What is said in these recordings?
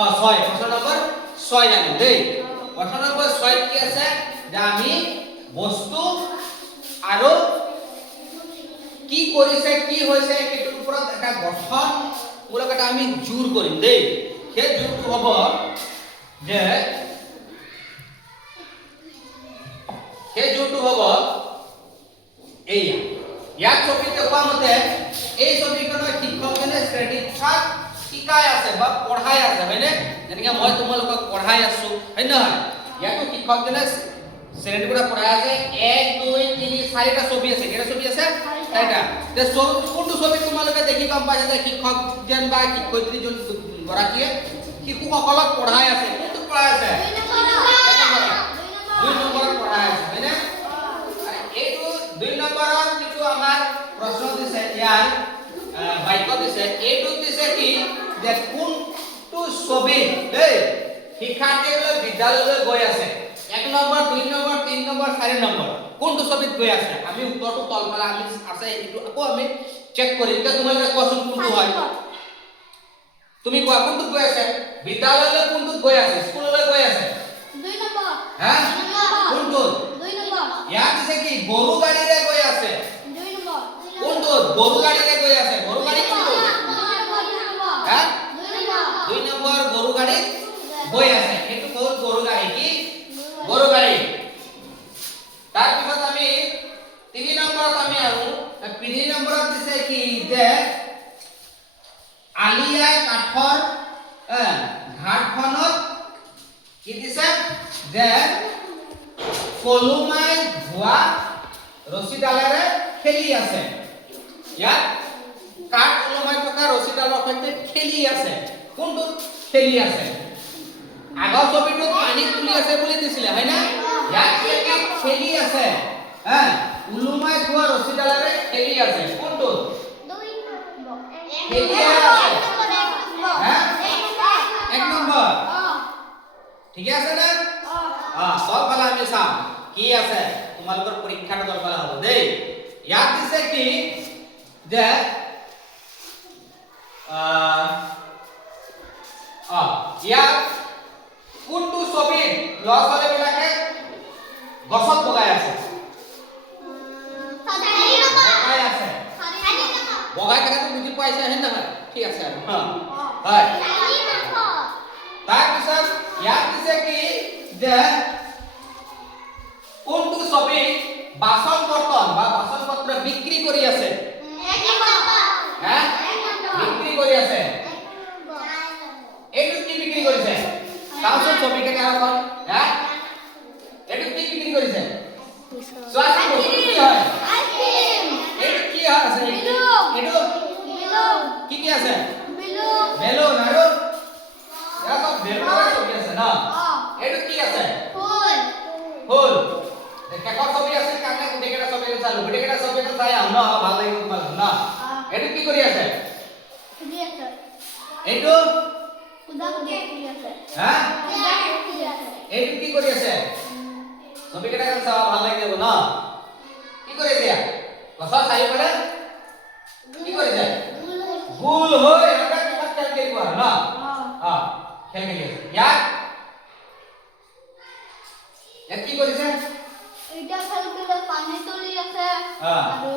6 প্ৰশ্ন নম্বৰ 6 জানো দেই প্ৰশ্ন নম্বৰ 6 কি আছে যে আমি বস্তু আৰু কি কৰিছে কি হৈছে এটোৰ ওপৰত এটা গঠন মূলক এটা আমি জোৰ কৰিম দেই সেই জোৰটো হ'ব যে সেই জোৰটো হ'ব এইয়া ইয়াত ছবিতে কোৱা মতে এই ছবিখনৰ শিক্ষকজনে শ্ৰেণীত শিকাই আছে বা পঢ়াই আছে হয়নে যেনেকৈ মই তোমালোকক পঢ়াই আছো হয় নহয় ইয়াতো শিক্ষকজনে শ্ৰেণীত পুৰা পঢ়াই আছে 1 2 3 4টা ছবি আছে কেইটা ছবি আছে 4টা তে কোনটো ছবি তোমালোকে দেখি গম পাইছা যে শিক্ষকজন বা শিক্ষয়িত্ৰী জন গৰাকীয়ে শিশুসকলক পঢ়াই আছে কোনটো পঢ়াই আছে 2 নম্বৰত পঢ়াই আছে হয়নে এইটো 2 নম্বৰৰ যিটো আমাৰ প্ৰশ্ন দিছে ইয়াৰ বাক্য দিছে এইটো দিছে কি যে কোনটো ছবি দেই শিক্ষাৰ্থীসকলে বিদ্যালয়লৈ গৈ আছে 1 নম্বৰ 2 নম্বৰ 3 নম্বৰ 4 নম্বৰ কোনটো ছবিত গৈ আছে আমি উত্তৰটো তলফালে আমি আছে এইটো আকৌ আমি চেক কৰিম যে তোমালোকে কোৱাচোন কোনটো হয় তুমি কোৱা কোনটো গৈ আছে বিদ্যালয়লৈ কোনটো গৈ আছে স্কুললৈ গৈ আছে 2 নম্বৰ হা কোনটো 2 নম্বৰ ইয়াত দিছে কি গৰু গাড়ীৰে গৈ আছে 2 নম্বৰ কোনটো গৰু গাড়ীৰে গৈ আছে গৰু গাড়ী কোনটো হা 2 নম্বৰ গৰু গাড়ী গৈ আছে এইটো হ'ল গৰু গাড়ী কি গৰু গাড়ী তাৰ পিছত আমি 3 নম্বৰত আমি আৰু 3 নম্বৰত দিছে কি যে আলিয়াই কাঠৰ ঘাটখনত কি দিছে যে কলুমাই ধোৱা ৰছীডালেৰে খেলি আছে ইয়াত কাঠ কলুমাই থকা ৰছীডালৰ সৈতে খেলি আছে কোনটো খেলি আছে আগৰ ছবিটো পানী তুলি আছে বুলি দিছিলে হয় না ইয়াত কি খেলি আছে ওলুমাই ধোৱা ৰছীডালেৰে খেলি আছে কোনটো 2 নম্বৰ খেলি আছে এক নম্বৰ ঠিকে আছে না সব ফালে আমি চাম কি আছে তোমালোকৰ পৰীক্ষাৰ দৰকাৰ হ'ব দেই ইয়াত দিছে কি যে ইয়াত কোনটো ছবিত ল'ৰা-ছোৱালীবিলাকে গছত বগাই আছে বগাই থকাটো বুজি পাইছা হয় নহয় ঠিক আছে আৰু হয় তাৰপিছত ইয়াত দিছে কি যে কোনটো ছবি বাচন বৰ্তন বা বাচন পত্ৰ বিক্ৰী কৰি আছে বিক্ৰী কৰি আছে এইটো কি বিক্ৰী কৰিছে তাৰপিছত ছবি কেইটা এখন এইটো কি বিক্ৰী কৰিছে চোৱাচোন বস্তু কি হয় এইটো কি হয় আছে এইটো কি আছে বেলুন আৰু ইয়াত বেলুনৰ ছবি আছে ন এইটো কি আছে ফুল কেকৰ ছবি আছে কাৰণে গোটেইকেইটা ছবি চালো গোটেইকেইটা ছবি চাই আহো ন ভাল লাগিব তোমালোক ন এইটো কি কৰি আছে এইটো এইটো কি কৰি আছে ছবি কেইটা চাও ভাল লাগি যাব ন কি কৰি আছে গছৰ চাৰিওফালে কি কৰিছে গোল হৈ এটা কিবা খেল খেলিব আৰু ন খেল খেলি আছে ইয়াত কি কৰিছে এটা খেলতে পানী তুলি আছে আৰু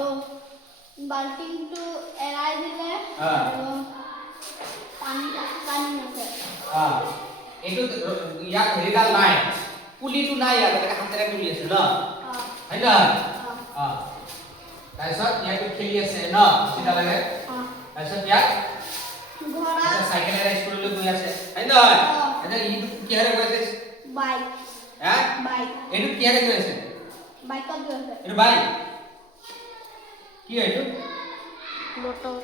বাল্টিংটো এৰাই দিলে আৰু পানী আছে এইটো ইয়াত হেৰিডাল নাই পুলিটো নাই ইয়াত এটা হাতেৰে তুলি আছে ন হয় না তাৰপিছত ইয়াত খেলি আছে ন সিডালেৰে তাৰপিছত ইয়াত ঘোঁৰা চাইকেলেৰে স্কুললৈ গৈ আছে হয় নহয় এটা ইটো কিহেৰে গৈ আছে বাইক বাইক এইটো কিহেৰে গৈ আছে বাইকত গৈ আছে এইটো বাইক কি হয় এইটো মটৰ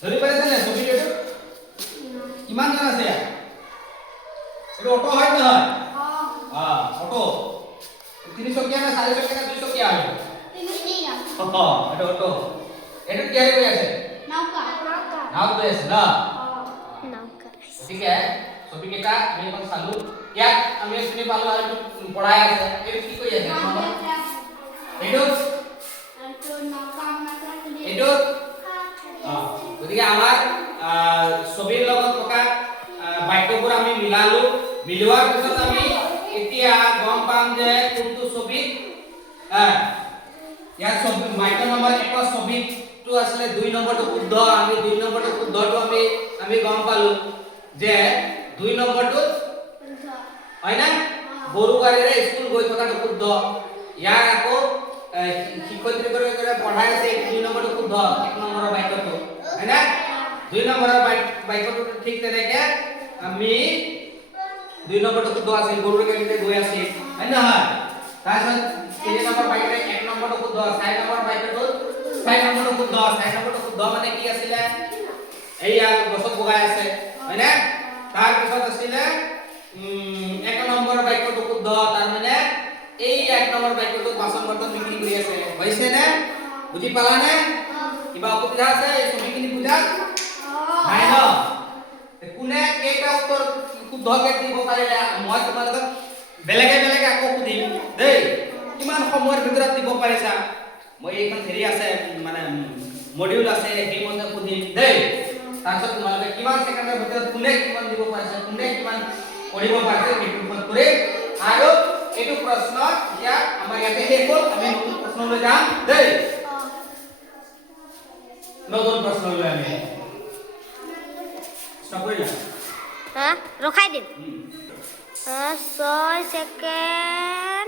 ধৰি পাইছে নে ছবি এইটো কিমান জন আছে ইয়াত এইটো অটো হয় নহয় অটো 3 চকীয়া না 4 চকীয়া না 2 চকীয়া হয় এইটো অটো এইটো কিহেৰে গৈ আছে নাও গৈ আছে ন গতিকে ছবি কেইটা আমি এখন চালো ইয়াত আমি চিনি পালো আৰু পঢ়াই আছে এইটো কি কৰি আছে এইটো এইটো গতিকে আমাৰ ছবিৰ লগত থকা বাক্যবোৰ আমি মিলালো মিলোৱাৰ পিছত আমি এতিয়া গম পাম যে কোনটো ছবিত ইয়াত ছবি বাক্য নম্বৰ 1 ছবিটো আসলে 2 নম্বৰটো শুদ্ধ আমি 2 নম্বৰটো শুদ্ধটো আমি গম পালো যে 2 নম্বৰটো হয় না গৰু গাড়ীৰে স্কুল গৈ থকাটো শুদ্ধ ইয়াৰ আকৌ শিক্ষয়িত্ৰী কৰি পঢ়াই আছে 2 নম্বৰটো শুদ্ধ 1 নম্বৰৰ বাক্যটো হয় না 2 নম্বৰৰ বাক্যটো ঠিক তেনেকে আমি 2 নম্বৰটো শুদ্ধ আছে গৰু গাড়ীতে গৈ আছে হয় না তাৰপিছত 3 নম্বৰ বাক্যতে 1 নম্বৰটো শুদ্ধ 4 নম্বৰ বাক্যটো 4 নম্বৰটো শুদ্ধ 4 নম্বৰটো শুদ্ধ মানে কি আছিল এইয়া গছত বগাই আছে হয় না তাৰপিছত আছিল 1 নম্বৰ বাক্যটো শুদ্ধ তাৰ মানে এই 1 নম্বৰ বাক্যটো বাচন বৰ্তন বিক্ৰী কৰি আছে হৈছে নে বুজি পালা নে কিবা অসুবিধা আছে এই ছবিখিনি বুজা নাই ন কোনে কেইটা উত্তৰ শুদ্ধকে দিব পাৰিলে মই তোমালোকক বেলেগে বেলেগে আকৌ সুধিম দেই কিমান সময়ৰ ভিতৰত দিব পাৰিছা মই এইখন হেৰি আছে মানে মডিউল আছে সেই মতে সুধিম দেই তাৰপিছত তোমালোকে কিমান সেকেণ্ডৰ ভিতৰত কোনে কিমান দিব পাৰিছে কোনে কিমান কৰিব পাৰিছে সেইটো ওপৰত কৰি আৰু এইটো প্ৰশ্ন এতিয়া আমাৰ ইয়াতে শেষ হ'ল আমি নতুন প্ৰশ্নলৈ যাম দেই নতুন প্ৰশ্নলৈ আমি চাপৰিলা ৰখাই দিম 6 সেকেন্ড